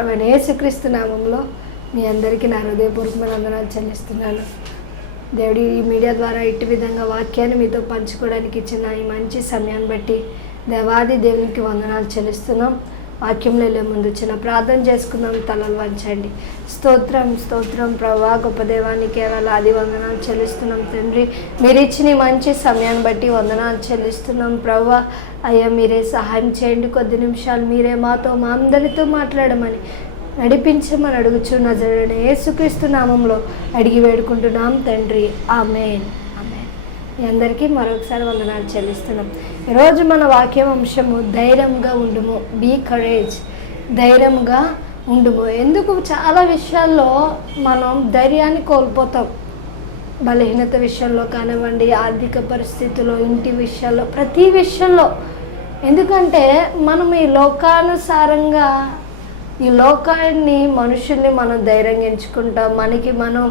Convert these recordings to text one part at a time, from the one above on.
ప్రభువైన యేసుక్రీస్తు నామంలో మీ అందరికీ నా హృదయపూర్వకమైన వందనాలు చెల్లిస్తున్నాను. దేవుడి ఈ మీడియా ద్వారా ఇటు విధంగా వాక్యాన్ని మీతో పంచుకోవడానికి ఇచ్చిన ఈ మంచి సమయాన్ని బట్టి దేవాది దేవునికి వందనాలు చెల్లిస్తున్నాం. వాక్యంలో వెళ్ళే ముందు చిన్న ప్రార్థన చేసుకుందాం. తలలు వంచండి. స్తోత్రం స్తోత్రం ప్రభువా, గొప్ప దేవానికి కేవలాది వందనాలు చెల్లిస్తున్నాం తండ్రి. మీరు ఇచ్చిన మంచి సమయాన్ని బట్టి వందనాలు చెల్లిస్తున్నాం ప్రభువా. అయ్యా మీరే సహాయం చేయండి. కొద్ది నిమిషాలు మీరే మాతో మా అందరితో మాట్లాడమని నడిపించమని అడుగుచు నజరేయుడైన యేసుక్రీస్తు నామంలో అడిగి వేడుకుంటున్నాం తండ్రి. ఆమేన్. మీ అందరికీ మరొకసారి వందనాలు చెల్లిస్తున్నాం. ఈరోజు మన వాక్యం అంశము ధైర్యంగా ఉండుము. Be courage. ధైర్యంగా ఉండుము. ఎందుకు చాలా విషయాల్లో మనం ధైర్యాన్ని కోల్పోతాం. బలహీనత విషయంలో కానివ్వండి, ఆర్థిక పరిస్థితుల్లో, ఇంటి విషయాల్లో, ప్రతి విషయంలో. ఎందుకంటే మనం ఈ లోకానుసారంగా ఈ లోకాన్ని మనుషుల్ని మనం ధైర్యంగా ఎంచుకుంటాం. మనం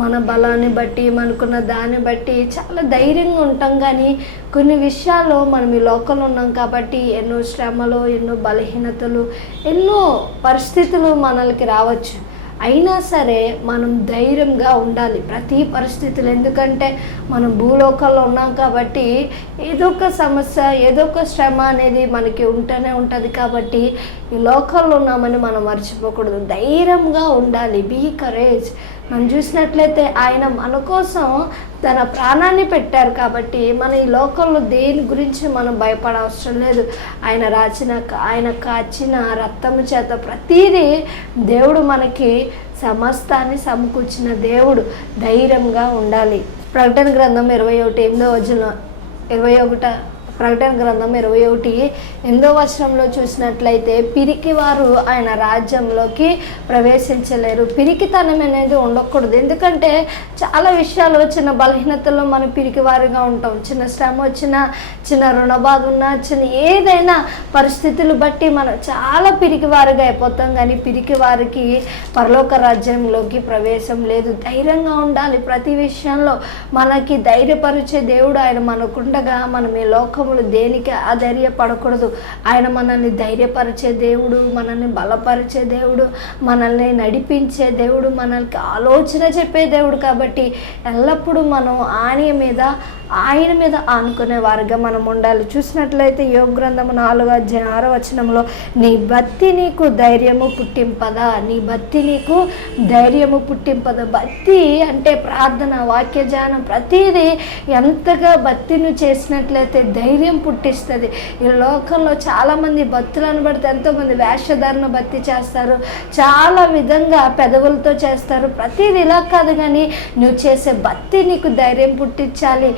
మన బలాన్ని బట్టి మనకున్న దాన్ని బట్టి చాలా ధైర్యంగా ఉంటాం. కానీ కొన్ని విషయాల్లో మనం ఈ లోకంలో ఉన్నాం కాబట్టి ఎన్నో శ్రమలు, ఎన్నో బలహీనతలు, ఎన్నో పరిస్థితులు మనకి రావచ్చు. అయినా సరే మనం ధైర్యంగా ఉండాలి ప్రతి పరిస్థితులు. ఎందుకంటే మనం భూలోకంలో ఉన్నాం కాబట్టి ఏదో ఒక సమస్య, ఏదో ఒక శ్రమ అనేది మనకి ఉంటూనే ఉంటుంది. కాబట్టి ఈ లోకంలో ఉన్నామని మనం మర్చిపోకూడదు. ధైర్యంగా ఉండాలి. Be courage. మనం చూసినట్లయితే ఆయన మన కోసం తన ప్రాణాన్ని పెట్టారు కాబట్టి మన ఈ లోకంలో దేని గురించి మనం భయపడవసరం లేదు. ఆయన కాచిన రక్తము చేత ప్రతీదీ దేవుడు మనకి సమస్తాన్ని సమకూర్చిన దేవుడు. ధైర్యంగా ఉండాలి. ప్రకటన గ్రంథం 21:8 చూసినట్లయితే పిరికి వారు ఆయన రాజ్యంలోకి ప్రవేశించలేరు. పిరికితనం అనేది ఉండకూడదు. ఎందుకంటే చాలా విషయాలు, చిన్న బలహీనతల్లో మనం పిరికి వారిగా ఉంటాం. చిన్న శ్రమ వచ్చినా, చిన్న రుణబాధ ఉన్నా, చిన్న ఏదైనా పరిస్థితులు బట్టి మనం చాలా పిరికి వారిగా అయిపోతాం. కానీ పిరికి వారికి పరలోక రాజ్యంలోకి ప్రవేశం లేదు. ధైర్యంగా ఉండాలి ప్రతి విషయంలో. మనకి ధైర్యపరిచే దేవుడు ఆయన మనకుండగా మనం ఈ లోకములు దేనికి అధైర్యపడకూడదు. ఆయన మనల్ని ధైర్యపరిచే దేవుడు, మనల్ని బలపరిచే దేవుడు, మనల్ని నడిపించే దేవుడు, మనల్ని ఆలోచన చెప్పే దేవుడు. కాబట్టి ఎల్లప్పుడూ మనం ఆయన మీద ఆనుకునే వారిగా మనం ఉండాలి. చూసినట్లయితే యోగ గ్రంథము 4:6 నీ భక్తి నీకు ధైర్యము పుట్టింపదా. నీ భక్తి నీకు ధైర్యము పుట్టింపదా. భక్తి అంటే ప్రార్థన, వాక్యజానం, ప్రతిదీ ఎంతగా భక్తిని చేసినట్లయితే ధైర్యం పుట్టిస్తుంది. ఈ లోకంలో చాలామంది భక్తులు అనబడితే ఎంతోమంది వేషధారణ భక్తి చేస్తారు, చాలా విధంగా పెదవులతో చేస్తారు. ప్రతిదీ ఇలా కాదు, కానీ నువ్వు చేసే భక్తి నీకు ధైర్యం పుట్టించాలి.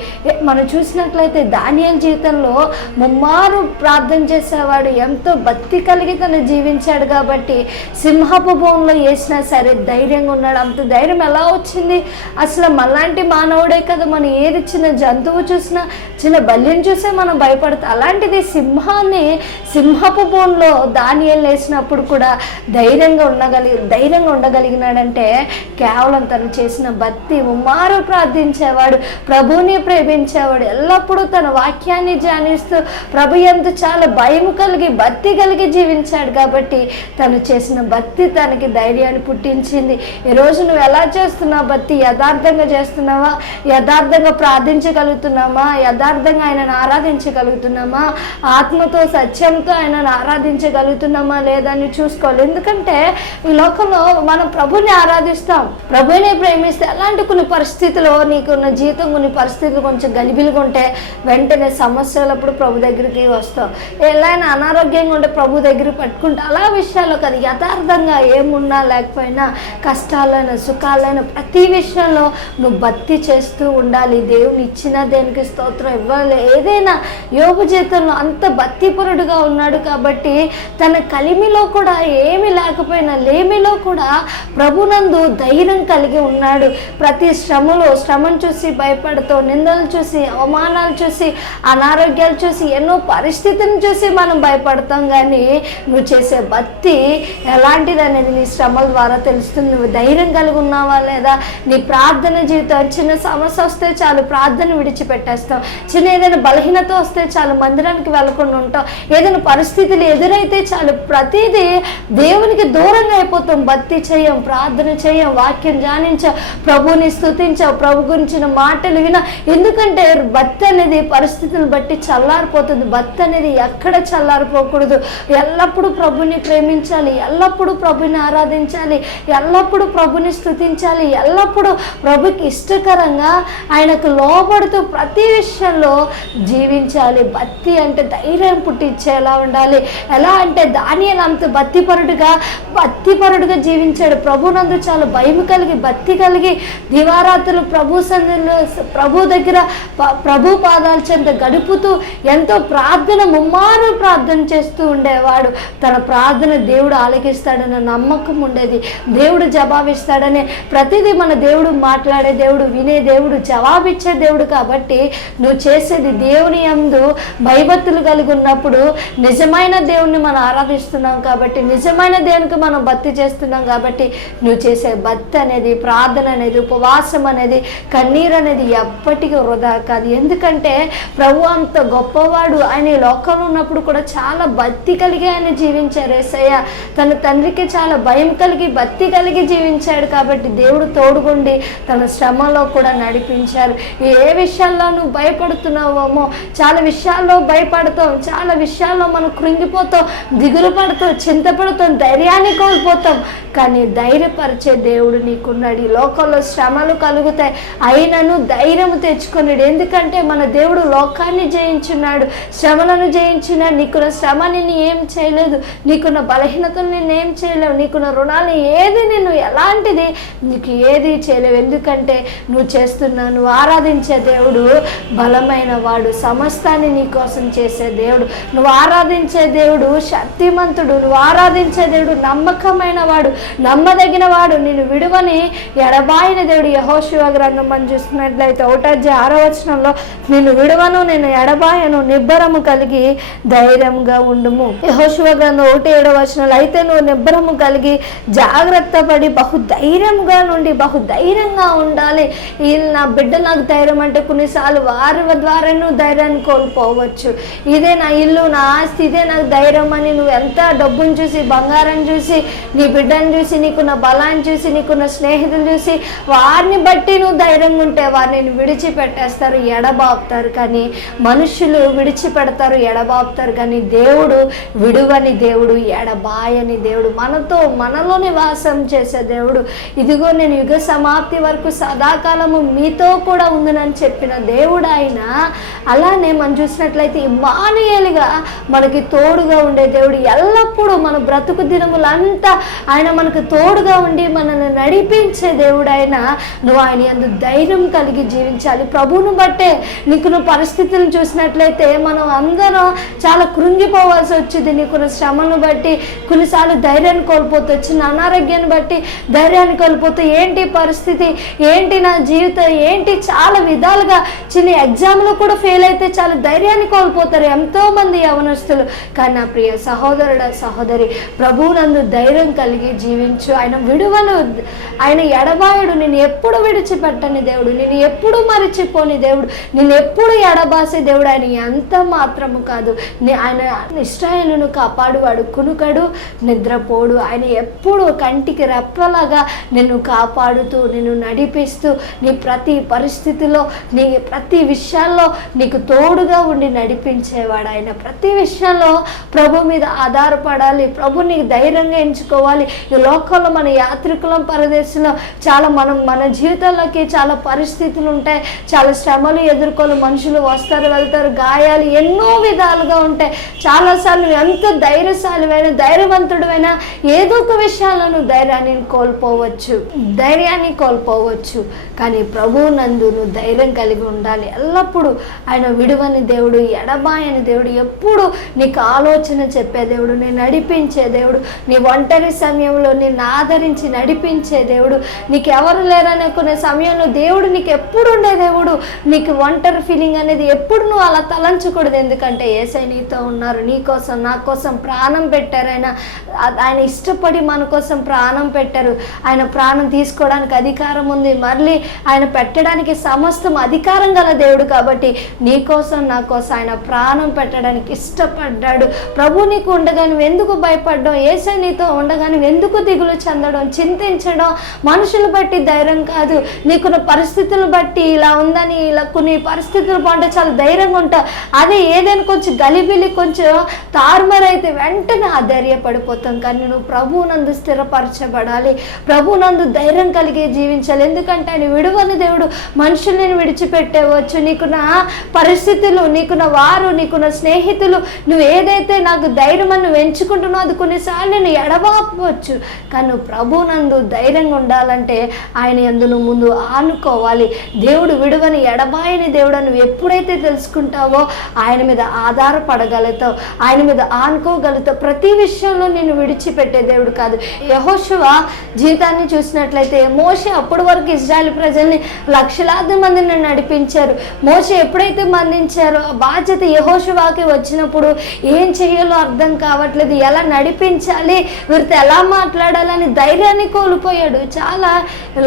మనం చూసినట్లయితే దానియేలు జీవితంలో ముమ్మారు ప్రార్థన చేసేవాడు. ఎంతో భక్తి కలిగి తను జీవించాడు కాబట్టి సింహపు బోన్లో వేసినా సరే ధైర్యంగా ఉన్నాడు. అంత ధైర్యం ఎలా వచ్చింది? అసలు మనలాంటి మానవుడే కదా, మనం ఏది చిన్న జంతువు చూసినా, చిన్న బల్యం చూసే మనం భయపడతాం. అలాంటిది సింహపు బోన్లో దానియేలు వేసినప్పుడు కూడా ధైర్యంగా ఉండగలిగినాడంటే కేవలం తను చేసిన భక్తి. ముమ్మారు ప్రార్థించేవాడు, ప్రభువుని ప్రేమించేవాడు, ఎల్లప్పుడూ తన వాక్యాన్ని ధ్యానిస్తూ ప్రభు యందు చాలా భయము కలిగి భక్తి కలిగి జీవించాడు. కాబట్టి తను చేసిన భక్తి తనకి ధైర్యాన్ని పుట్టించింది. ఈరోజు నువ్వు ఎలా చేస్తున్నావు భక్తి? యథార్థంగా చేస్తున్నావా? యథార్థంగా ప్రార్థించగలుగుతున్నామా? యథార్థంగా ఆయనను ఆరాధించగలుగుతున్నామా? ఆత్మతో సత్యంతో ఆయనను ఆరాధించగలుగుతున్నామా లేదా అని చూసుకోవాలి. ఎందుకంటే ఈ లోకంలో మనం ప్రభుని ఆరాధిస్తాం, ప్రభుని ప్రేమిస్తే అలాంటి కొన్ని పరిస్థితుల్లో నీకున్న జీవితం, కొన్ని పరిస్థితులు కొంచెం గలిబిలిగా ఉంటే వెంటనే సమస్యలప్పుడు ప్రభు దగ్గరికి వస్తావు. ఎలా అనారోగ్యంగా ఉంటే ప్రభు దగ్గర పట్టుకుంటే అలా విషయాల్లో కదా. యథార్థంగా ఏమున్నా లేకపోయినా, కష్టాలైనా సుఖాలైనా ప్రతి విషయంలో నువ్వు భక్తి చేస్తూ ఉండాలి. దేవుని ఇచ్చిన దేనికి స్తోత్రం ఇవ్వాలి. ఏదైనా యోబు జీవితంలో అంత భక్తిపరుడుగా ఉన్నాడు కాబట్టి తన కలిమిలో కూడా ఏమి లేకపోయినా, లేమిలో కూడా ప్రభునందు ధైర్యం కలిగి ఉన్నాడు. ప్రతి శ్రమను చూసి భయపడుతూ, నిందలు చూసి, అవమానాలు చూసి, అనారోగ్యాలు చూసి, ఎన్నో పరిస్థితులను చూసి మనం భయపడతాం. కానీ నువ్వు చేసే భక్తి ఎలాంటిది అనేది నీ శ్రమల ద్వారా తెలుస్తుంది. నువ్వు ధైర్యం కలిగి ఉన్నావా లేదా? నీ ప్రార్థన జీవితం, చిన్న సమస్య వస్తే చాలు ప్రార్థన విడిచిపెట్టేస్తాం. చిన్న ఏదైనా బలహీనత వస్తే చాలు మందిరానికి వెళ్ళకుండా ఉంటాం. ఏదైనా పరిస్థితులు ఎదురైతే చాలు ప్రతిదీ దేవునికి దూరంగా అయిపోతాం. భక్తి చేయం, ప్రార్థన చేయం, వాక్యం ధ్యానించాం, ప్రభుని స్తుతించాం, ప్రభు గురించిన మాటలు వినా. ఎందుకంటే భక్తి అనేది పరిస్థితులను బట్టి చల్లారిపోతుంది. భక్తి అనేది ఎక్కడ చల్లారిపోకూడదు. ఎల్లప్పుడూ ప్రభుని ప్రేమించాలి, ఎల్లప్పుడూ ప్రభుని ఆరాధించాలి, ఎల్లప్పుడూ ప్రభుని స్తుతించాలి, ఎల్లప్పుడూ ప్రభుకి ఇష్టకరంగా ఆయనకు లోబడుతూ ప్రతి విషయంలో జీవించాలి. భక్తి అంటే ధైర్యం పుట్టించేలా ఉండాలి. ఎలా అంటే దానియేలు అంత భక్తిపరుడుగా జీవించాడు. ప్రభునందు చాలా భయం కలిగి, భక్తి కలిగి, దివారాత్రులు ప్రభు సన్నిధిలో ప్రభు దగ్గర ప్రభు పాదాల చెంత గడుపుతూ ఎంతో ప్రార్థన, ముమ్మారు ప్రార్థన చేస్తూ ఉండేవాడు. తన ప్రార్థన దేవుడు ఆలకిస్తాడన్న నమ్మకం ఉండేది. దేవుడు జవాబిస్తాడనే ప్రతిదీ మన దేవుడు మాట్లాడే దేవుడు, వినే దేవుడు, జవాబిచ్చే దేవుడు. కాబట్టి నువ్వు చేసేది దేవుని యందు భయభక్తులు కలిగి ఉన్నప్పుడు నిజమైన దేవుణ్ణి మనం ఆరాధిస్తున్నాం. కాబట్టి నిజమైన దేవునికి మనం భక్తి చేస్తున్నాం. కాబట్టి నువ్వు చేసే భక్తి అనేది, ప్రార్థన అనేది, ఉపవాసం అనేది, కన్నీరు అనేది ఎప్పటికీ వృధా కాదు. ఎందుకంటే ప్రభు అంత గొప్పవాడు. ఆయన ఈ లోకంలో ఉన్నప్పుడు కూడా చాలా భక్తి కలిగి ఆయన జీవించారు. యేసయ్య తన తండ్రికి చాలా భయం కలిగి, భక్తి కలిగి జీవించాడు. కాబట్టి దేవుడు తోడుగుండి తన శ్రమలో కూడా నడిపించారు. ఏ విషయాల్లో నువ్వు భయపడుతున్నావేమో, చాలా విషయాల్లో భయపడతాం, చాలా విషయాల్లో మనం కృంగిపోతాం, దిగులు పడతాం, చింతపడతాం, ధైర్యాన్ని కోల్పోతాం. కానీ ధైర్యపరిచే దేవుడు నీకున్నాడు. ఈ లోకంలో శ్రమలు కలుగుతాయి, అయినను ధైర్యం తెచ్చుకున్నాడు. ఎందుకంటే మన దేవుడు లోకాన్ని జయించున్నాడు, శ్రమలను జయించున్నాడు. నీకున్న శ్రమ నిన్ను ఏం చేయలేదు, నీకున్న బలహీనతలు నిన్ను ఏం చేయలేవు, నీకున్న రుణాలు ఏది నిన్ను ఎలాంటిది నీకు ఏది చేయలేవు. ఎందుకంటే నువ్వు ఆరాధించే దేవుడు బలమైన వాడు, సమస్తాన్ని నీ కోసం చేసే దేవుడు. నువ్వు ఆరాధించే దేవుడు శక్తిమంతుడు, నువ్వు ఆరాధించే దేవుడు నమ్మకమైన వాడు, నమ్మదగిన వాడు, నేను విడువని ఎడబాయిన దేవుడు. యెహోషువ గ్రంథం మనం చూస్తున్నట్లయితే 1:6 నిన్ను విడువను, నేను ఎడబాయను, నిబ్బరము కలిగి ధైర్యంగా ఉండుము. యెహోషువ గ్రంథం 1:7 అయితే నువ్వు నిబ్బరము కలిగి జాగ్రత్త పడి బహుధైర్యంగా నుండి బహుధైర్యంగా ఉండాలి. ఈ నా బిడ్డ నాకు ధైర్యం అంటే కొన్నిసార్లు వారి ద్వారా నువ్వు ధైర్యాన్ని కోల్పోవచ్చు. ఇదే నా ఇల్లు, నా ఆస్తి, ఇదే నాకు ధైర్యం అని నువ్వు ఎంత డబ్బును చూసి, బంగారం చూసి, నీ బిడ్డను చూసి, నీకున్న బలాన్ని చూసి, నీకున్న స్నేహితులు చూసి, వారిని బట్టి నువ్వు ధైర్యంగా ఉంటే వారిని విడిచిపెట్టేస్తారు, ఎడబాపుతారు. కానీ మనుషులు విడిచిపెడతారు, ఎడబాపుతారు. కానీ దేవుడు విడువని దేవుడు, ఎడబాయని దేవుడు, మనలో నివాసం చేసే దేవుడు. ఇదిగో నేను యుగ సమాప్తి వరకు సదాకాలము మీతో కూడా ఉందని చెప్పిన దేవుడు ఆయన. అలానే మనం చూసినట్లయితే ఇమ్మానుయేలుగా మనకి తోడుగా ఉండే దేవుడు, ఎల్లప్పుడూ మన బ్రతుకు దినములంతా ఆయన మనకు తోడుగా ఉండి మనల్ని నడిపించే దేవుడు ఆయన. నువ్వు ఆయన యందు ధైర్యం కలిగి జీవించాలి. ప్రభువును బట్టే నీకున్న పరిస్థితులను చూసినట్లయితే మనం అందరం చాలా కృంగిపోవాల్సి వచ్చింది. నీకున్న శ్రమను బట్టి కొన్నిసార్లు ధైర్యాన్ని కోల్పోతూ, వచ్చిన అనారోగ్యాన్ని బట్టి ధైర్యాన్ని కోల్పోతూ, ఏంటి పరిస్థితి, ఏంటి నా జీవితం, ఏంటి చాలా విధాలుగా చిన్న ఎగ్జామ్లో కూడా ఫెయిల్ అయితే చాలా ధైర్యాన్ని కోల్పోతారు ఎంతోమంది యవనస్తులు. కానీ నా ప్రియ సహోదరుడ, సహోదరి, ప్రభువునందు ధైర్యం కలిగి జీవించు. ఆయన విడువను, ఆయన ఎడబాయుడు, నేను ఎప్పుడు విడిచిపెట్టని దేవుడు, నేను ఎప్పుడు మరిచిపోని దేవుడు, నేను ఎప్పుడు ఎడబాసే దేవుడు. ఆయన ఎంత మాత్రము కాదు, ఆయన ఇశ్రాయేలును కాపాడువాడు, కునుకడు, నిద్రపోడు. ఆయన ఎప్పుడు కంటికి రెప్పలాగా నిన్ను కాపాడుతూ, నిన్ను నడిపిస్తూ, నీ ప్రతి పరిస్థితిలో, నీ ప్రతి విషయాల్లో నీకు తోడుగా ఉండి నడిపించేవాడు ఆయన. ప్రతి విషయంలో ప్రభు మీద ఆధారపడాలి, ప్రభు నీకు ధైర్యంగా ఎంచుకోవాలి. ఈ లోకంలో మన యాత్రికులం, పరదేశంలో చాలా మన జీవితంలోకి చాలా పరిస్థితులు ఉంటాయి, చాలా శ్రమలు ఎదుర్కోవాలి. మనుషులు వస్తారు, వెళ్తారు, గాయాలు ఎన్నో విధాలుగా ఉంటాయి. చాలాసార్లు ఎంత ధైర్యవంతుడైనా ఏదో ఒక విషయాల్లో నువ్వు ధైర్యాన్ని కోల్పోవచ్చు. కానీ ప్రభువు నందు నువ్వు ధైర్యం కలిగి ఉండాలి. ఎల్లప్పుడూ ఆయన విడువని దేవుడు, ఎడబాయని దేవుడు, ఎప్పుడు నీకు ఆలోచన చెప్పే దేవుడు, నేను నడిపించే దేవుడు, నీ ఒంటరి సమయంలో నిన్ను ఆదరించి నడిపించే దేవుడు, నీకు ఎవరు లేరనుకునే సమయంలో దేవుడు నీకు ఎప్పుడు ఉండే దేవుడు. నీకు ఒంటరి ఫీలింగ్ అనేది ఎప్పుడు నువ్వు అలా తలంచకూడదు. ఎందుకంటే యేసయ్య నీతో ఉన్నారు, నీ కోసం నా కోసం ప్రాణం పెట్టారు. ఆయన ఇష్టపడి మన కోసం ప్రాణం పెట్టారు. ఆయన ప్రాణం తీసుకోవడానికి అధికారం ఉంది, మళ్ళీ ఆయన పెట్టడానికి సమస్తం అధికారం గల దేవుడు. కాబట్టి నీ కోసం నా కోసం ఆయన ప్రాణం పెట్టడానికి ఇష్టపడ్డాడు. ప్రభు నీకు ఉండగా నువ్వు ఎందుకు భయపడ్డం, యేసయ్య నీతో ఉండగా నువ్వు ఎందుకు దిగులు చెందడం, చింతించడం? మనుషులు బట్టి ధైర్యం కాదు, నీకున్న పరిస్థితులు బట్టి ఇలా ఉందని, ఇలా కొన్ని పరిస్థితులు బాగుంటే చాలా ధైర్యంగా ఉంటావు. అదే ఏదైనా కొంచెం గలిబిలి, కొంచెం తారుమారైతే వెంటనే ఆధైర్యపడిపోతాం. కానీ నువ్వు ప్రభువునందు స్థిరపరచబడాలి, ప్రభువునందు ధైర్యం కలిగి జీవించాలి. ఎందుకంటే ఆయన విడువని దేవుడు. మనుషుల్ని విడిచిపెట్టవచ్చు, నీకున్న పరిస్థితులు, నీకున్న వారు, నీకున్న స్నేహితులు, నువ్వు ఏదైతే నాకు ధైర్యం అని నువ్వు ఎంచుకుంటున్నావు అది కొన్నిసార్లు నేను ఎడబాపవచ్చు. కానీ నువ్వు ప్రభువునందు ధైర్యంగా ఉండాలంటే ఆయన యందు నువ్వు ముందు ఆనుకోవాలి. దేవుడు విడువని ఎడబాయని దేవుడు నువ్వు ఎప్పుడైతే తెలుసుకుంటావో ఆయన మీద ఆధారపడగలుగుతావు, ఆయన మీద ఆనుకోగలుగుతావు. ప్రతి విషయంలో నేను విడిచిపెట్టే దేవుడు కాదు. యెహోషువ జీవితాన్ని చూసినట్లయితే మోషే అప్పటి వరకు ఇజ్రాయెల్ ప్రజల్ని లక్షలాది మందిని నడిపించారు. మోషే ఎప్పుడైతే మరణించారో ఆ బాధ్యత యెహోషువకి వచ్చినప్పుడు ఏం చేయాలో అర్థం కావట్లేదు, ఎలా నడిపించాలి, వీరితో ఎలా మాట్లాడాలని ధైర్యాన్ని కోల్పోయాడు. చాలా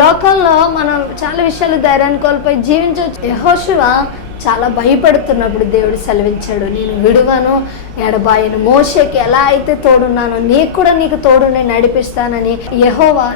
లోకంలో మనం చాలా విషయాలు ధైర్యాన్ని కోల్పోయి జీవించవచ్చు. యెహోషువ చాలా భయపడుతున్నప్పుడు దేవుడు సెలవించాడు, నేను విడువను ఎడబాయను. మోషేకి ఎలా అయితే తోడున్నానో నీకు తోడు నేను నడిపిస్తానని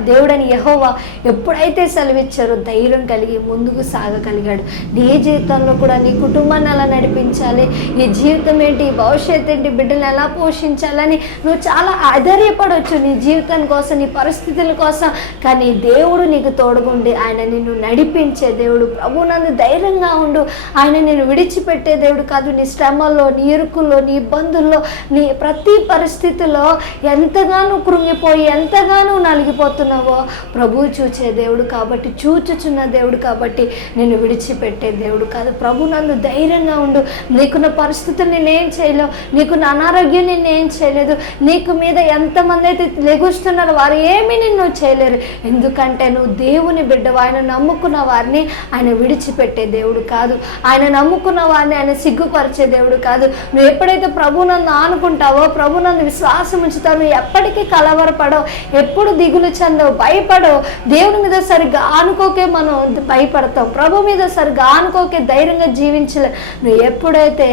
దేవుడని యెహోవా ఎప్పుడైతే సెలవిచ్చారో ధైర్యం కలిగి ముందుకు సాగగలిగాడు. నీ జీవితంలో కూడా నీ కుటుంబాన్ని ఎలా నడిపించాలి, నీ జీవితం ఏంటి, భవిష్యత్తు ఏంటి, బిడ్డలు ఎలా పోషించాలని నువ్వు చాలా ఆధైర్యపడవచ్చు నీ జీవితం కోసం, నీ పరిస్థితుల కోసం. కానీ దేవుడు నీకు తోడుగుండి ఆయన నిన్ను నడిపించే దేవుడు. ప్రభువునందు ధైర్యంగా ఉండు, ఆయన నిన్ను విడిచిపెట్టే దేవుడు కాదు. నీ శ్రమల్లో, నీ ఇరుకుల్లో, నీ ఇబ్బందుల్లో, నీ ప్రతి పరిస్థితిలో ఎంతగానో కృంగిపోయి ఎంతగానో నలిగిపోతున్నావో ప్రభువు చూచే దేవుడు కాబట్టి, చూచుచున్న దేవుడు కాబట్టి నిన్ను విడిచిపెట్టే దేవుడు కాదు. ప్రభు నందు ధైర్యంగా ఉండు. నీకున్న పరిస్థితులు నేనేం చేయలేవు, నీకున్న అనారోగ్యం నేనేం చేయలేదు, నీకు మీద ఎంతమంది అయితే లెగుస్తున్నారో వారు ఏమీ నిన్ను చేయలేరు. ఎందుకంటే నువ్వు దేవుని బిడ్డవు. ఆయన నమ్ముకున్న వారిని ఆయన విడిచిపెట్టే దేవుడు కాదు, ఆయన నమ్ముకున్న వారిని ఆయన సిగ్గుపరిచే దేవుడు కాదు. నువ్వు ఎప్పుడైతే ప్రభునందు ఆనుకుంటావో, ప్రభునందు విశ్వాసం ఉంచుతావు, నువ్వు ఎప్పటికీ కలవరపడవు, ఎప్పుడు దిగులు చెందవు, భయపడవు. దేవుని మీద సరిగ్గా ఆనుకోకే మనం భయపడతాం, ప్రభు మీద సరిగ్గా ఆనుకోకే ధైర్యంగా జీవించలే. నువ్వు ఎప్పుడైతే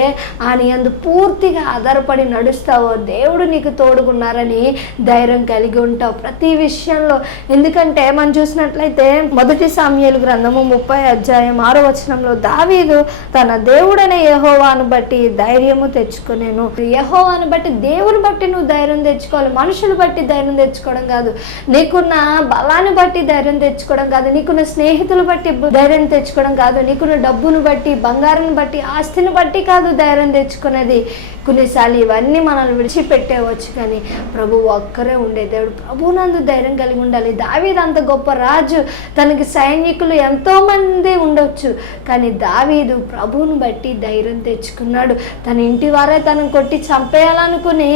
ఆయన యందు పూర్తిగా ఆధారపడి నడుస్తావో దేవుడు నీకు తోడుగున్నారని ధైర్యం కలిగి ఉంటావు ప్రతి విషయంలో. ఎందుకంటే మనం చూసినట్లయితే 1 సామ్యూయేలు గ్రంథము 30:6 దావీదు తన దేవుడైన యెహోవాను బట్టి ధైర్యము తెచ్చుకునేను. యెహోవాను బట్టి, దేవుని బట్టి నువ్వు ధైర్యం తెచ్చుకోవాలి. మనుషులు బట్టి ధైర్యం తెచ్చుకోవడం కాదు, నీకున్న బలాన్ని బట్టి ధైర్యం తెచ్చుకోవడం కాదు, నీకున్న స్నేహితులు బట్టి ధైర్యం తెచ్చుకోవడం కాదు, నీకున్న డబ్బును బట్టి, బంగారం బట్టి, ఆస్తిని బట్టి కాదు ధైర్యం తెచ్చుకునేది. కొన్నిసార్లు ఇవన్నీ మనల్ని విడిచిపెట్టేవచ్చు, కానీ ప్రభు ఒక్కరే ఉండే దేవుడు. ప్రభునందు ధైర్యం కలిగి ఉండాలి. దావీదు అంత గొప్ప రాజు, తనకి సైనికులు ఎంతోమంది ఉండొచ్చు, కానీ దావీదు ప్రభువును బట్టి ధైర్యం తెచ్చుకున్నాడు. తన ఇంటి వారే తనను కొట్టి చంపేయాలనుకుని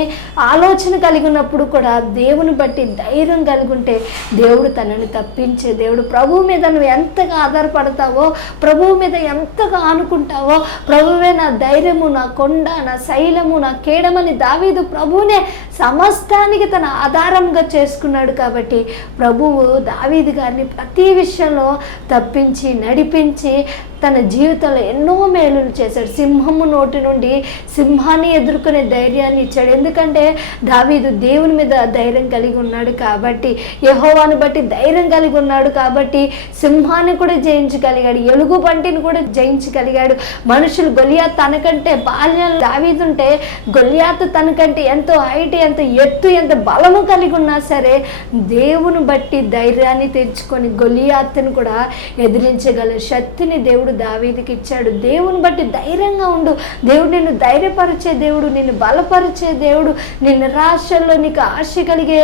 ఆలోచన కలిగి ఉన్నప్పుడు కూడా దేవుని బట్టి ధైర్యం కలిగి ఉంటే దేవుడు తనని తప్పించే దేవుడు. ప్రభువు మీద నువ్వు ఎంతగా ఆధారపడతావో, ప్రభువు మీద ఎంతగా ఆనుకుంటావో, ప్రభువే నా ధైర్యము, నా కొండ, నా శైలము, నా కేడమని దావీదు ప్రభువునే సమస్తానికి తన ఆధారంగా చేసుకున్నాడు. కాబట్టి ప్రభువు దావీదు గారిని ప్రతి విషయంలో తప్పించి నడిపించి తన జీవితంలో ఎన్నో మేలులు చేశాడు. సింహము నోటి నుండి సింహాన్ని ఎదుర్కొనే ధైర్యాన్ని ఇచ్చాడు. ఎందుకంటే దావీదు దేవుని మీద ధైర్యం కలిగి ఉన్నాడు కాబట్టి, యెహోవాను బట్టి ధైర్యం కలిగి ఉన్నాడు కాబట్టి సింహాన్ని కూడా జయించగలిగాడు, ఎలుగు బంటిని కూడా జయించగలిగాడు. మనుషులు గొలియాతు తనకంటే బాల్యం దావీదుంటే, గొలియాతు తనకంటే ఎంతో హైట్, ఎంత ఎత్తు, ఎంత బలము కలిగి ఉన్నా సరే దేవుని బట్టి ధైర్యాన్ని తెచ్చుకొని గొలియాతును కూడా ఎదిరించగల శక్తిని దేవుడు దావీదుకి ఇచ్చాడు. దేవుని బట్టి ధైర్యంగా ఉండు. దేవుడు నిన్ను ధైర్యపరిచే దేవుడు, నిన్ను బలపరిచే దేవుడు, నీ నిరాశల్లో నీకు ఆశ కలిగే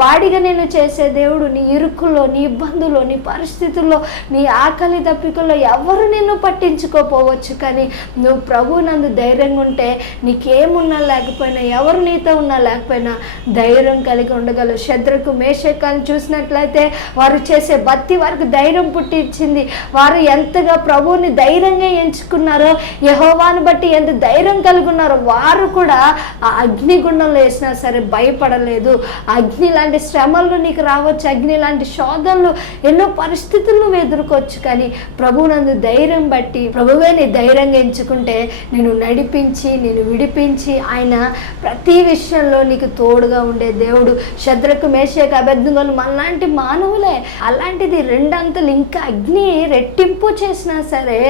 వాడిగా నేను చేసే దేవుడు. నీ ఇరుకుల్లో, నీ ఇబ్బందుల్లో, నీ పరిస్థితుల్లో, నీ ఆకలి దప్పికల్లో ఎవరు నిన్ను పట్టించుకోపోవచ్చు, కానీ నువ్వు ప్రభువు నందు ధైర్యంగా ఉంటే నీకేమున్నా లేకపోయినా, ఎవరు నీతో ఉన్నా లేకపోయినా ధైర్యం కలిగి ఉండగలరు. శద్రకు మేషకాన్ని చూసినట్లయితే వారు చేసే భక్తి వారికి ధైర్యం పుట్టించింది. వారు ఎంతగా ప్రభువుని ధైర్యంగా ఎంచుకున్నారో, యెహోవాను బట్టి ఎంత ధైర్యం కలిగి ఉన్నారో, వారు కూడా ఆ అగ్నిగుండంలో వేసినా సరే భయపడలేదు. అగ్ని లాంటి శ్రమలు నీకు రావచ్చు, అగ్ని లాంటి శోధనలు, ఎన్నో పరిస్థితులు నువ్వు ఎదుర్కోవచ్చు. కానీ ప్రభువునందు ధైర్యం బట్టి ప్రభువే నీ ధైర్యంగా ఎంచుకుంటే నేను నడిపించి నేను విడిపించి ఆయన ప్రతి విషయంలో నీకు తోడుగా ఉండే దేవుడు. శద్రకు మేషకు అబేద్నెగోలు మనలాంటి మానవులే. అలాంటిది రెండంతలు ఇంకా అగ్ని రెట్టింపు చేసినా సరే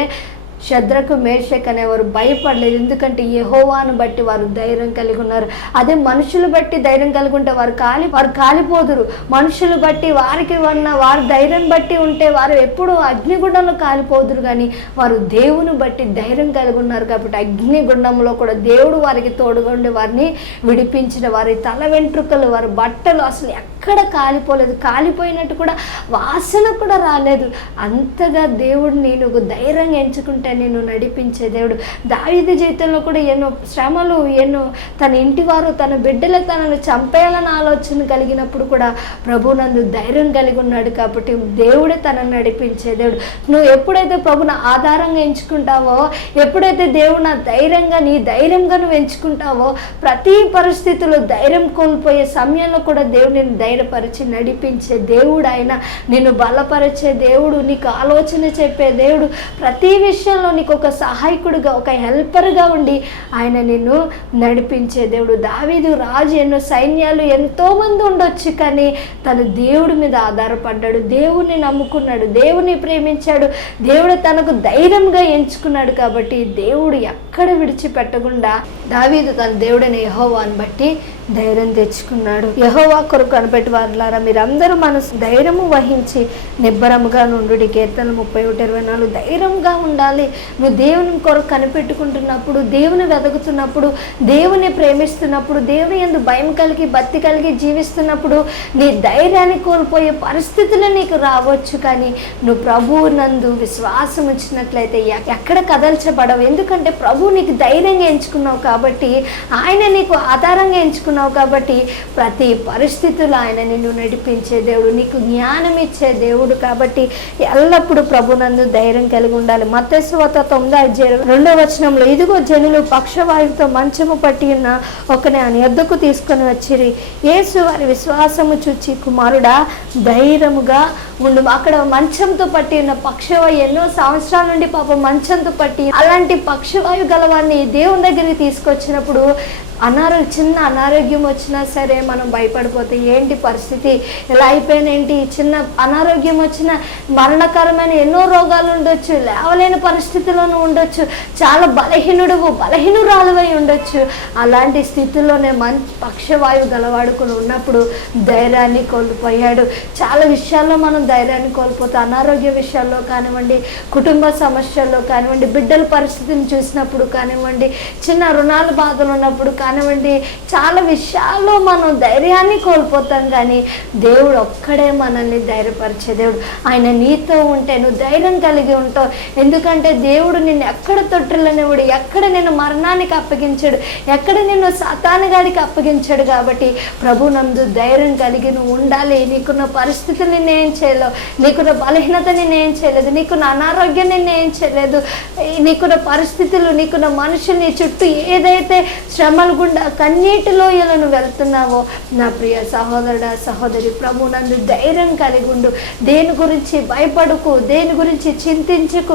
శద్రకు మేషక్ అనేవారు భయపడలేదు. ఎందుకంటే యెహోవాను బట్టి వారు ధైర్యం కలిగి ఉన్నారు. అదే మనుషులు బట్టి ధైర్యం కలిగి ఉంటే వారు కాలిపోదురు. మనుషులు బట్టి వారికి వారు ధైర్యం బట్టి ఉంటే వారు ఎప్పుడు అగ్నిగుండంలో కాలిపోదురు. కానీ వారు దేవుని బట్టి ధైర్యం కలిగి ఉన్నారు కాబట్టి అగ్నిగుండంలో కూడా దేవుడు వారికి తోడుగా ఉండి వారిని విడిపించిన. వారి తల వెంట్రుకలు, వారి బట్టలు అసలు ఎక్కడ కాలిపోలేదు, కాలిపోయినట్టు కూడా వాసన కూడా రాలేదు. అంతగా దేవుడిని నువ్వు ధైర్యంగా ఎంచుకుంటే నేను నడిపించే దేవుడు. దావీదు జీవితంలో కూడా ఎన్నో శ్రమలు, ఎన్నో తన ఇంటి వారు తన బిడ్డలు తనను చంపేయాలని ఆలోచన కలిగినప్పుడు కూడా ప్రభునందు ధైర్యం కలిగి ఉన్నాడు. కాబట్టి దేవుడే తనను నడిపించే దేవుడు. నువ్వు ఎప్పుడైతే ప్రభుని ఆధారంగా ఎంచుకుంటావో, ఎప్పుడైతే దేవుడు నీ ధైర్యంగా నువ్వు ఎంచుకుంటావో, ప్రతి పరిస్థితుల్లో ధైర్యం కోల్పోయే సమయంలో కూడా దేవుడు నేను ధైర్యపరిచి నడిపించే దేవుడు. ఆయన నిన్ను బలపరిచే దేవుడు, నీకు ఆలోచన చెప్పే దేవుడు, ప్రతి విషయంలో నీకు ఒక సహాయకుడుగా, ఒక హెల్పర్గా ఉండి ఆయన నిన్ను నడిపించే దేవుడు. దావీదు రాజు ఎన్నో సైన్యాలు ఎంతోమంది ఉండొచ్చు, కానీ తను దేవుడి మీద ఆధారపడ్డాడు, దేవుని నమ్ముకున్నాడు, దేవుని ప్రేమించాడు, దేవుడు తనకు ధైర్యంగా ఎంచుకున్నాడు. కాబట్టి దేవుడు ఎక్కడ విడిచిపెట్టకుండా దావీదు తన దేవుడైన యెహోవాను బట్టి ధైర్యం తెచ్చుకున్నాడు. యెహోవా కొరకు కనిపెట్టి వారులారా మీరందరూ మనసు ధైర్యము వహించి నిబ్బరముగా నుండుడి. కీర్తన 31:24. ధైర్యంగా ఉండాలి. నువ్వు దేవుని కొరకు కనిపెట్టుకుంటున్నప్పుడు, దేవుని వెతుకుతున్నప్పుడు, దేవుని ప్రేమిస్తున్నప్పుడు, దేవుని యందు భయం కలిగి భక్తి కలిగి జీవిస్తున్నప్పుడు నీ ధైర్యాన్ని కోల్పోయే పరిస్థితులు నీకు రావచ్చు. కానీ నువ్వు ప్రభువు నందు విశ్వాసం ఇచ్చినట్లయితే ఎక్కడ కదల్చబడవు. ఎందుకంటే ప్రభు నీకు ధైర్యంగా ఎంచుకున్నావు కాబట్టి, ఆయన నీకు ఆధారంగా ఎంచుకున్నావు కాబట్టి ప్రతి పరిస్థితుల్లో ఆయన నిన్ను నడిపించే దేవుడు, నీకు జ్ఞానం ఇచ్చే దేవుడు. కాబట్టి ఎల్లప్పుడూ ప్రభునందు ధైర్యం కలిగి ఉండాలి. మత్తయి సువార్త 9:2 ఇదిగో జనులు పక్షవాయువుతో మంచము పట్టి ఉన్న ఒకని ఆయన యొద్దకు తీసుకొని వచ్చిరి. యేసు వారి విశ్వాసము చూచి కుమారుడా ధైర్యముగా ఉండు. అక్కడ మంచంతో పట్టి ఉన్న పక్షవాయు ఎన్నో సంవత్సరాల నుండి పాపం మంచంతో పట్టి అలాంటి పక్షవాయు గలవాన్ని దేవుని దగ్గరికి తీసుకొచ్చినప్పుడు చిన్న అనారోగ్యం వచ్చినా సరే మనం భయపడిపోతే ఏంటి పరిస్థితి, ఇలా అయిపోయిన ఏంటి, చిన్న అనారోగ్యం వచ్చిన మరణకరమైన ఎన్నో రోగాలు ఉండొచ్చు, లేవలేని పరిస్థితుల్లోనూ ఉండొచ్చు, చాలా బలహీనురాలువై ఉండొచ్చు. అలాంటి స్థితిలోనే పక్షవాయువు గలవాడుకుని ఉన్నప్పుడు ధైర్యాన్ని కోల్పోయాడు. చాలా విషయాల్లో మనం ధైర్యాన్ని కోల్పోతాం. అనారోగ్య విషయాల్లో కానివ్వండి, కుటుంబ సమస్యల్లో కానివ్వండి, బిడ్డల పరిస్థితిని చూసినప్పుడు కానివ్వండి, చిన్న రుణాల బాధలు ఉన్నప్పుడు కానివ్వండి, చాలా విషయాల్లో మనం ధైర్యాన్ని కోల్పోతాం. కానీ దేవుడు ఒక్కడే మనల్ని ధైర్యపరిచే దేవుడు. ఆయన నీతో ఉంటే నువ్వు ధైర్యం కలిగి ఉంటావు. ఎందుకంటే దేవుడు నిన్ను ఎక్కడ తొట్టిల్లనివాడు, ఎక్కడ నిన్ను మరణానికి అప్పగించాడు, ఎక్కడ నిన్ను సాతానుగాడికి అప్పగించాడు. కాబట్టి ప్రభు నందు ధైర్యం కలిగి నువ్వు ఉండాలి. నీకున్న పరిస్థితులు నిన్నేం చేయలేవు, నీకున్న బలహీనత నిన్నేం చేయలేదు, నీకున్న అనారోగ్యం నిన్నేం చేయలేదు, నీకున్న పరిస్థితులు, నీకున్న మనుషులు, నీ చుట్టూ ఏదైతే శ్రమలు గుండా కన్నీటిలో ఇలా నువ్వు వెళ్తున్నావో నా ప్రియ సహోదరుడా సహోదరి, ప్రభు నందు ధైర్యం కలిగి ఉండు. దేని గురించి భయపడకు, దేని గురించి చింతించకు,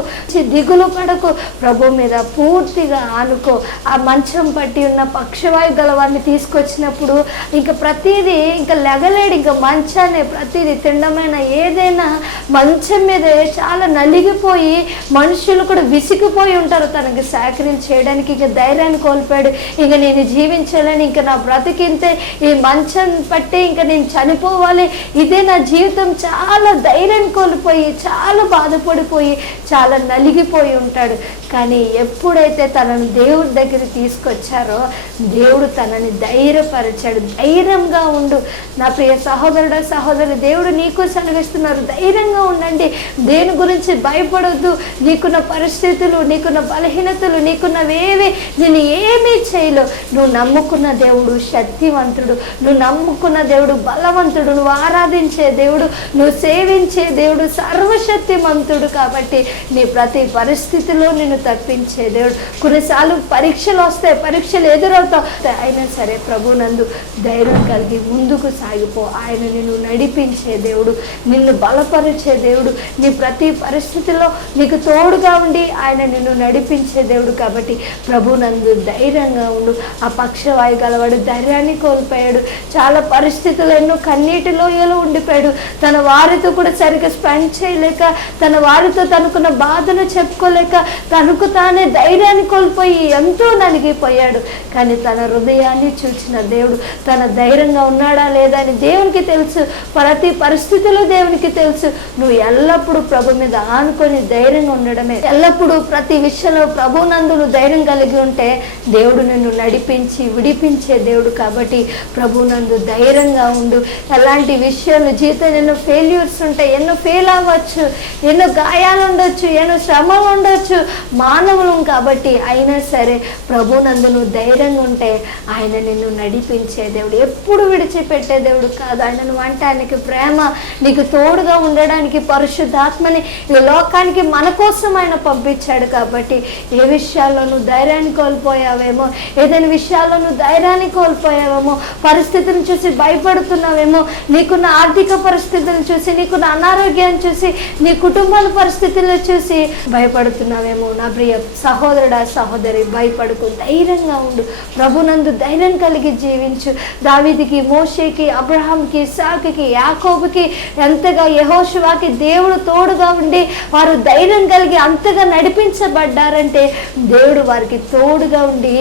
దిగులు పడకు, ప్రభు మీద పూర్తిగా ఆనుకో. ఆ మంచం పట్టి ఉన్న పక్షవాయు గలవాన్ని తీసుకొచ్చినప్పుడు ఇంకా ప్రతిదీ ఇంకా లెగలేడు, ఇంకా మంచాన్ని ప్రతిదీ తిండమైన ఏదైనా మంచం మీద చాలా నలిగిపోయి మనుషులు కూడా విసిగిపోయి ఉంటారు తనకి సాక్రిఫైస్ చేయడానికి. ఇక ధైర్యాన్ని కోల్పోయాడు. ఇక నేను జీవించాలని, ఇంకా నా బ్రతికింతే, ఈ మంచం పట్టి ఇంకా నేను చనిపోవాలి, ఇదే నా జీవితం, చాలా ధైర్యం కోల్పోయి చాలా బాధపడిపోయి చాలా నలిగిపోయి ఉంటాడు. కానీ ఎప్పుడైతే తనను దేవుడి దగ్గర తీసుకొచ్చారో దేవుడు తనని ధైర్యపరిచాడు. ధైర్యంగా ఉండు నా ప్రియ సహోదరుడా సహోదరి, దేవుడు నీకు సెలవిస్తున్నారు, ధైర్యంగా ఉండండి, దేని గురించి భయపడొద్దు. నీకున్న పరిస్థితులు, నీకున్న బలహీనతలు, నీకున్నవేవి నేను ఏమీ చేయలేవు. నువ్వు నమ్ముకున్న దేవుడు శక్తివంతుడు, నువ్వు నమ్ముకున్న దేవుడు బలవంతుడు, నువ్వు ఆరాధించే దేవుడు, నువ్వు సేవించే దేవుడు సర్వశక్తిమంతుడు. కాబట్టి నీ ప్రతి పరిస్థితిలో నిన్ను తప్పించే దేవుడు. కొన్నిసార్లు పరీక్షలు వస్తాయి, పరీక్షలు ఎదురవుతావు, అయినా సరే ప్రభునందు ధైర్యం కలిగి ముందుకు సాగిపో. ఆయన నిన్ను నడిపించే దేవుడు, నిన్ను బలపరిచే దేవుడు, నీ ప్రతి పరిస్థితిలో నీకు తోడుగా ఉండి ఆయన నిన్ను నడిపించే దేవుడు. కాబట్టి ప్రభునందు ధైర్యంగా ఉండు. ఆ పక్షవాయు గలవాడు ధైర్యాన్ని కోల్పోయాడు, చాలా పరిస్థితులు ఎన్నో కన్నీటి లోయలో ఉండిపోయాడు, తన వారితో కూడా సరిగ్గా స్పెండ్ చేయలేక, తన వారితో తనకున్న బాధను చెప్పుకోలేక, తనకు తానే ధైర్యాన్ని కోల్పోయి ఎంతో నలిగిపోయాడు. కానీ తన హృదయాన్ని చూసిన దేవుడు తన ధైర్యంగా ఉన్నాడా లేదా అని దేవునికి తెలుసు. ప్రతి పరిస్థితిలో దేవునికి తెలుసు. నువ్వు ఎల్లప్పుడూ ప్రభు మీద ఆనుకొని ధైర్యంగా ఉండడమే. ఎల్లప్పుడూ ప్రతి విషయంలో ప్రభునందు నువ్వు ధైర్యం కలిగి ఉంటే దేవుడు నిన్ను నడిపించి విడిపించే దేవుడు. కాబట్టి ప్రభునందు ధైర్యంగా ఉండు. ఎలాంటి విషయాలు జీవితం ఎన్నో ఫెయిల్యూర్స్ ఉంటాయి, ఎన్నో ఫెయిల్ అవ్వచ్చు, ఎన్నో గాయాలు ఉండొచ్చు, ఎన్నో శ్రమలు ఉండొచ్చు, మానవులం కాబట్టి అయినా సరే ప్రభునందు నువ్వు ధైర్యంగా ఉంటే ఆయన నిన్ను నడిపించే దేవుడు, ఎప్పుడు విడిచిపెట్టే దేవుడు కాదు. ఆయన నువ్వు అంటే ఆయనకి ప్రేమ, నీకు తోడుగా ఉండడానికి పరిశుద్ధాత్మని ఈ లోకానికి మన కోసం ఆయన పంపించాడు. కాబట్టి ఏ విషయాల్లో నువ్వు ధైర్యాన్ని కోల్పోయావేమో, ఏదైనా విషయాల్లో నువ్వు ధైర్యాన్ని కోల్పోయావేమో, పరిస్థితిని చూసి భయపడుతున్నావేమో, నీకున్న ఆర్థిక పరిస్థితులను చూసి, నీకున్న అనారోగ్యాన్ని చూసి, నీ కుటుంబాల పరిస్థితులను చూసి భయపడుతున్నావేమో, నా ప్రియ సహోదరుడా సహోదరి భయపడుకు, ధైర్యంగా ఉండు. ప్రభునందు ధైర్యం కలిగి జీవించు. దావీదుకి, మోషేకి, అబ్రహాంకి, ఇస్సాకుకి, యాకోబుకి ఎంతగా యెహోషువాకి దేవుడు తోడుగా ఉండి వారు ధైర్యం కలిగి అంతగా నడిపించబడ్డారంటే దేవుడు వారికి తోడుగా ఉండి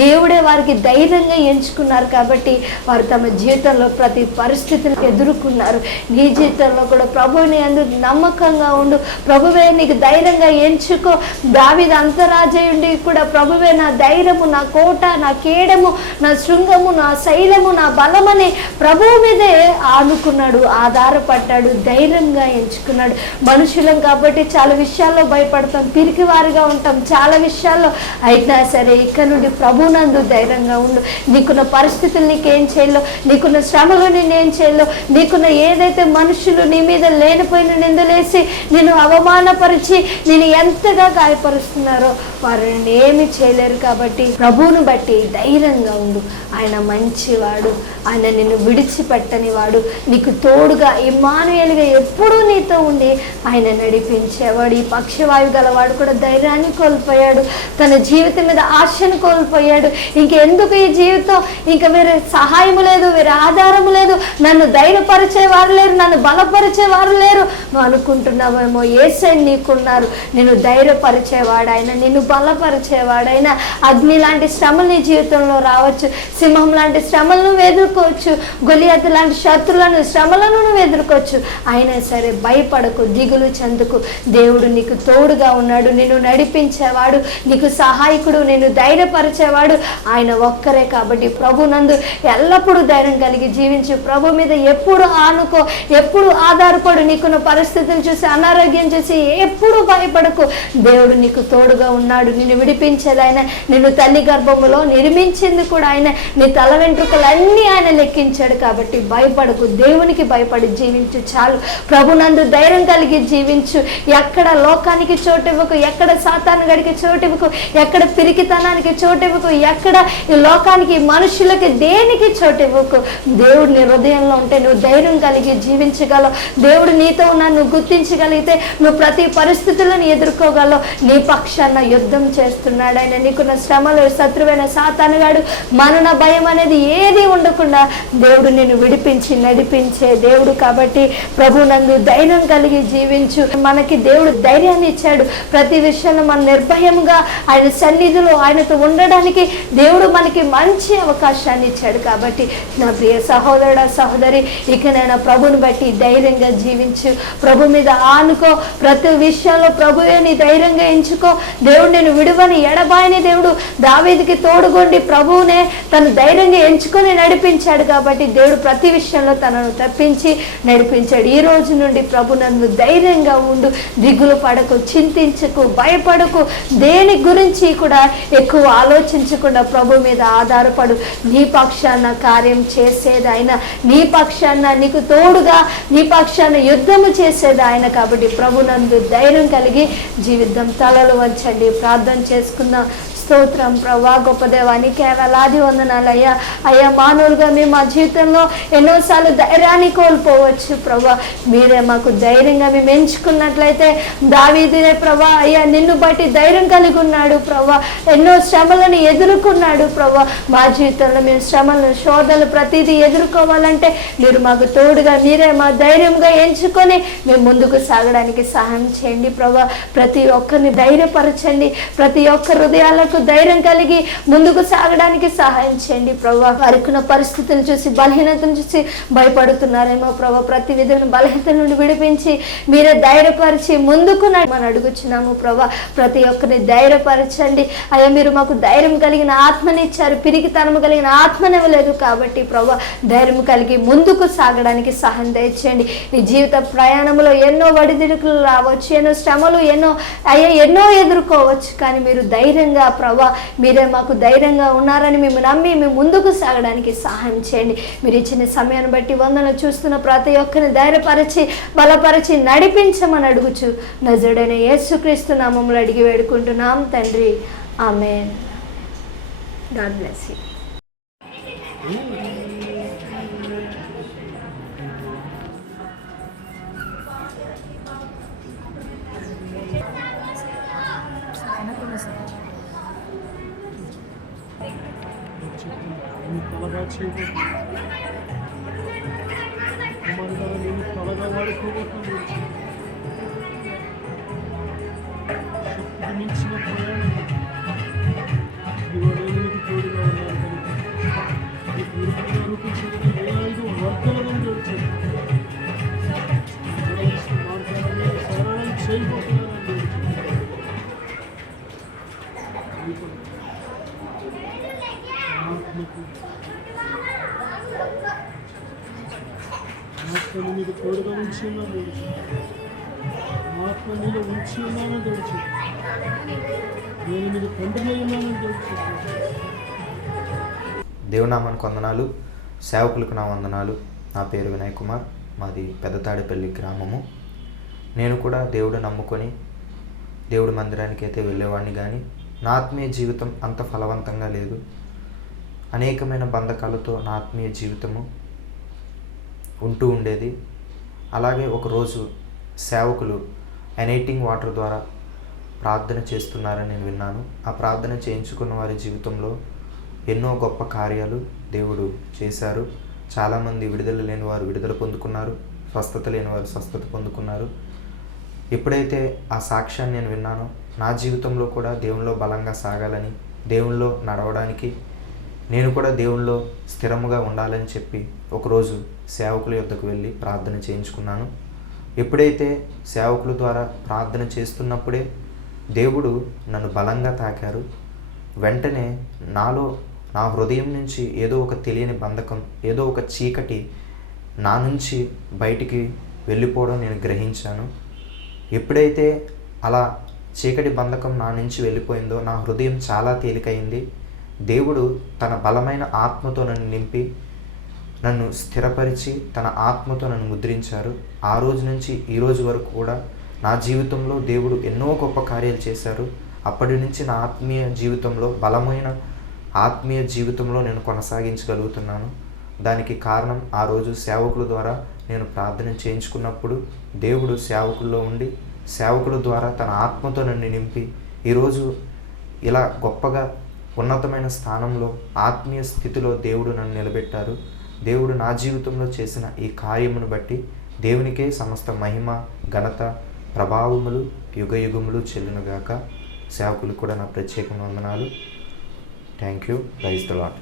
దేవుడే వారికి ధైర్యంగా ఎంచుకున్నారు. కాబట్టి వారు తమ జీవితంలో ప్రతి పరిస్థితిని ఎదుర్కొన్నారు. నీ జీవితంలో కూడా ప్రభువుని అందుకు నమ్మకంగా ఉండు. ప్రభువే నీకు ధైర్యంగా ఎంచుకో. దావీదు అంతరాజయుండి కూడా ప్రభువే నా ధైర్యము, నా కోట, నా కేడము, నా శృంగము, నా శైలము, నా బలమని ప్రభువు మీదే ఆనుకున్నాడు, ఆధారపడ్డాడు, ధైర్యంగా ఎంచుకున్నాడు. మనుషులం కాబట్టి చాలా విషయాల్లో భయపడతాం, పిరికివారిగా ఉంటాం చాలా విషయాల్లో. అయినా సరే ఇక్కడ నుండి ప్రభునందు ధైర్యంగా ఉండు. నీకున్న పరిస్థితులు నీకేం చేయాలో, నీకున్న శ్రమలు నేనేం చేయాలో, నీకున్న ఏదైతే మనుషులు నీ మీద లేనిపోయిన నిందలేసి నిన్ను అవమానపరిచి నేను ఎంతగా గాయపరుస్తున్నారో వారిని ఏమి చేయలేరు. కాబట్టి ప్రభువును బట్టి ధైర్యంగా ఉండు. ఆయన మంచివాడు, ఆయన నిన్ను విడిచిపెట్టని వాడు, నీకు తోడుగా ఇమ్మానుయేలుగా ఎప్పుడూ నీతో ఉండి ఆయన నడిపించేవాడు. ఈ పక్షవాయు గలవాడు కూడా ధైర్యాన్ని కోల్పోయాడు, తన జీవితం మీద ఆశను కోల్పోయాడు. ఇంకెందుకు ఈ జీవితం, ఇంకా వేరే సహాయము లేదు, వేరే ఆధారము లేదు, నన్ను ధైర్యపరిచేవారు లేరు, నన్ను బలపరిచేవారు లేరు నువ్వు అనుకుంటున్నావేమో. యేసయ్య నీకున్నారు, నిన్ను ధైర్యపరిచేవాడు ఆయన, నిన్ను బలపరిచేవాడైనా. అగ్ని లాంటి శ్రమలు నీ జీవితంలో రావచ్చు, సింహం లాంటి శ్రమలను నువ్వు ఎదుర్కోవచ్చు, గొలియాతు లాంటి శత్రులను శ్రమలను నువ్వు ఎదుర్కోవచ్చు. అయినా సరే భయపడకు, దిగులు చెందుకు. దేవుడు నీకు తోడుగా ఉన్నాడు, నిన్ను నడిపించేవాడు, నీకు సహాయకుడు, నిన్ను ధైర్యపరిచేవాడు ఆయన ఒక్కరే. కాబట్టి ప్రభునందు ఎల్లప్పుడూ ధైర్యం కలిగి జీవించు. ప్రభు మీద ఎప్పుడు ఆనుకో, ఎప్పుడు ఆధారపడు. నీకున్న పరిస్థితులు చూసి, అనారోగ్యం చూసి ఎప్పుడు భయపడకు. దేవుడు నీకు తోడుగా ఉన్నాడు, నిన్ను విడిపించేది ఆయన, నిన్ను తల్లి గర్భములో నిర్మించింది కూడా ఆయన, నీ తల వెంట్రుకలన్నీ ఆయన లెక్కించాడు. కాబట్టి భయపడకు, దేవునికి భయపడి జీవించు చాలు. ప్రభునందు ధైర్యం కలిగి జీవించు. ఎక్కడ లోకానికి చోటివ్వకు, ఎక్కడ సాతాను గడికి చోటివ్వకు, ఎక్కడ పిరికితనానికి చోటివ్వకు, ఎక్కడ ఈ లోకానికి మనుషులకి దేనికి చోటివ్వకు. దేవుడు నీ హృదయంలో ఉంటే నువ్వు ధైర్యం కలిగి జీవించగలవు. దేవుడు నీతో ఉన్నా నువ్వు గుర్తించగలిగితే నువ్వు ప్రతి పరిస్థితులను ఎదుర్కోగలవు. నీ పక్షాన యుద్ధం చేస్తున్నాడు ఆయన. నీకున్న శ్రమలు, శత్రువైన సాతానుగాడు, మరణ భయం అనేది ఏది ఉండకుండా దేవుడు నిన్ను విడిపించి నడిపించే దేవుడు. కాబట్టి ప్రభునందు ధైర్యం కలిగి జీవించు. మనకి దేవుడు ధైర్యాన్ని ఇచ్చాడు. ప్రతి విషయంలో మనం నిర్భయంగా ఆయన సన్నిధిలో ఆయనతో ఉండడానికి దేవుడు మనకి మంచి అవకాశాన్ని ఇచ్చాడు. కాబట్టి నా ప్రియ సహోదరుడా సహోదరి, ఇకనైనా ప్రభుని బట్టి ధైర్యంగా జీవించు. ప్రభు మీద ఆనుకో. ప్రతి విషయంలో ప్రభువే నీ ధైర్యంగా ఎంచుకో. దేవుడు నేను విడువని ఎడబాయని దేవుడు దావీదుకి తోడుగొండి ప్రభువునే తను ధైర్యంగా ఎంచుకొని నడిపించాడు. కాబట్టి దేవుడు ప్రతి విషయంలో తనను తప్పించి నడిపించాడు. ఈ రోజు నుండి ప్రభు నన్ను ధైర్యంగా ఉండు. దిగులు పడకు, చింతించకు, భయపడకు. దేని గురించి కూడా ఎక్కువ ఆలోచించకుండా ప్రభు ప్రభు మీద ఆధారపడు. నీ పక్షాన కార్యం చేసేది ఆయన, నీ పక్షాన నీకు తోడుగా నీ పక్షాన యుద్ధము చేసేది ఆయన. కాబట్టి ప్రభునందు ధైర్యం కలిగి జీవితం. తలలు వంచండి, ప్రార్థన చేసుకుందాం. స్తోత్రం ప్రభా, గొప్ప దేవానికి వేలాది వందనాలు అయ్యా. అయ్యా, మానవులుగా మేము మా జీవితంలో ఎన్నోసార్లు ధైర్యాన్ని కోల్పోవచ్చు ప్రభా. మీరే మాకు ధైర్యంగా మేము ఎంచుకున్నట్లయితే దావీదునే ప్రభా అయ్యా నిన్ను బట్టి ధైర్యం కలిగి ఉన్నాడు ప్రభా. ఎన్నో శ్రమలను ఎదుర్కొన్నాడు ప్రభా. మా జీవితంలో మేము శ్రమలను, శోధనలు ప్రతిదీ ఎదుర్కోవాలంటే మీరు మాకు తోడుగా, మీరే మా ధైర్యంగా ఎంచుకొని మేము ముందుకు సాగడానికి సహాయం చేయండి ప్రభా. ప్రతి ఒక్కరిని ధైర్యపరచండి, ప్రతి ఒక్క హృదయాలకు ధైర్యం కలిగి ముందుకు సాగడానికి సహాయం చేయండి ప్రభా. వారికి ఉన్న పరిస్థితులు చూసి, బలహీనతను చూసి భయపడుతున్నారేమో ప్రభా. ప్రతి విధమైన బలహీనత నుండి విడిపించి మీరే ధైర్యపరిచి ముందుకు మనం అడుగుచున్నాము ప్రభా. ప్రతి ఒక్కరిని ధైర్యపరచండి అయ్యా. మీరు మాకు ధైర్యం కలిగిన ఆత్మనిచ్చారు, పిరికితనము కలిగిన ఆత్మనివ్వలేదు. కాబట్టి ప్రభా ధైర్యం కలిగి ముందుకు సాగడానికి సహాయం దయచేయండి. ఈ జీవిత ప్రయాణంలో ఎన్నో ఒడిదుడుకులు రావచ్చు, ఎన్నో శ్రమలు ఎన్నో ఎదుర్కోవచ్చు. కానీ మీరు ధైర్యంగా ప్రభా, మీరే మాకు ధైర్యంగా ఉన్నారని మేము నమ్మి మేము ముందుకు సాగడానికి సహాయం చేయండి. మీరు ఇచ్చిన సమయాన్ని బట్టి వందలు చూస్తున్న ప్రతి ఒక్కరిని ధైర్యపరిచి బలపరిచి నడిపించమని అడుగుచు నజరుడైన యేసుక్రీస్తు నామములో అడిగి వేడుకుంటున్నాం తండ్రి, ఆమేన్. God bless you. తలగా చేయబోతుంది నేను తలగా వాడుకోబోతుంది. శక్తికి మించిన ప్రయాణం నీకు తోడుగా ఉన్నాను కనుక నీకు విరుద్ధంగా రూపించడానికి 5 వర్గాల నుండి వచ్చాను. మార్గాన్ని సరళం చేయబోతున్నాను. ఆత్మను నీకు తోడుగా ఉంచి ఉన్నాను తెలుసు. ఆత్మ నీలో ఉంచి ఉన్నానని తెలుసు. నేను నీకు తండ్రిలో ఉన్నానని తెలుసు. దేవునామానికి వందనాలు, సేవకులకు నా వందనాలు. నా పేరు వినయ్ కుమార్, మాది పెద్దతాడేపల్లి గ్రామము. నేను కూడా దేవుడు నమ్ముకొని దేవుడి మందిరానికి అయితే వెళ్ళేవాడిని, కానీ నా ఆత్మీయ జీవితం అంత ఫలవంతంగా లేదు. అనేకమైన బంధకాలతో నా ఆత్మీయ జీవితము ఉంటూ ఉండేది. అలాగే ఒకరోజు సేవకులు ఎనైటింగ్ వాటర్ ద్వారా ప్రార్థన చేస్తున్నారని నేను విన్నాను. ఆ ప్రార్థన చేయించుకున్న వారి జీవితంలో ఎన్నో గొప్ప కార్యాలు దేవుడు చేశారు. చాలామంది విడుదల లేని వారు విడుదల పొందుకున్నారు, స్వస్థత లేని వారు స్వస్థత పొందుకున్నారు. ఎప్పుడైతే ఆ సాక్ష్యాన్ని నేను విన్నానో నా జీవితంలో కూడా దేవునిలో బలంగా సాగాలని, దేవునిలో నడవడానికి, నేను కూడా దేవునిలో స్థిరముగా ఉండాలని చెప్పి ఒకరోజు సేవకుల యొద్దకు వెళ్ళి ప్రార్థన చేయించుకున్నాను. ఎప్పుడైతే సేవకుల ద్వారా ప్రార్థన చేస్తున్నప్పుడే దేవుడు నన్ను బలంగా తాకారు. వెంటనే నా హృదయం నుంచి ఏదో ఒక తెలియని బంధకం, ఏదో ఒక చీకటి నా నుంచి బయటికి వెళ్ళిపోవడం నేను గ్రహించాను. ఎప్పుడైతే అలా చీకటి బంధకం నా నుంచి వెళ్ళిపోయిందో నా హృదయం చాలా తేలికైంది. దేవుడు తన బలమైన ఆత్మతో నన్ను నింపి నన్ను స్థిరపరిచి తన ఆత్మతో నన్ను ముద్రించారు. ఆ రోజు నుంచి ఈ రోజు వరకు కూడా నా జీవితంలో దేవుడు ఎన్నో గొప్ప కార్యాలు చేశారు. అప్పటి నుంచి నా ఆత్మీయ జీవితంలో బలమైన ఆత్మీయ జీవితంలో నేను కొనసాగించగలుగుతున్నాను. దానికి కారణం ఆ రోజు సేవకుల ద్వారా నేను ప్రార్థన చేయించుకున్నప్పుడు దేవుడు సేవకుల్లో ఉండి సేవకుల ద్వారా తన ఆత్మతో నన్ను నింపి ఈరోజు ఇలా గొప్పగా ఉన్నతమైన స్థానంలో ఆత్మీయ స్థితిలో దేవుడు నన్ను నిలబెట్టారు. దేవుడు నా జీవితంలో చేసిన ఈ కార్యమును బట్టి దేవునికే సమస్త మహిమ, ఘనత, ప్రభావములు యుగయుగములు చెల్లునుగాక. సేవకులు కూడా నా ప్రత్యేక వందనాలు. Thank you. Praise the lord.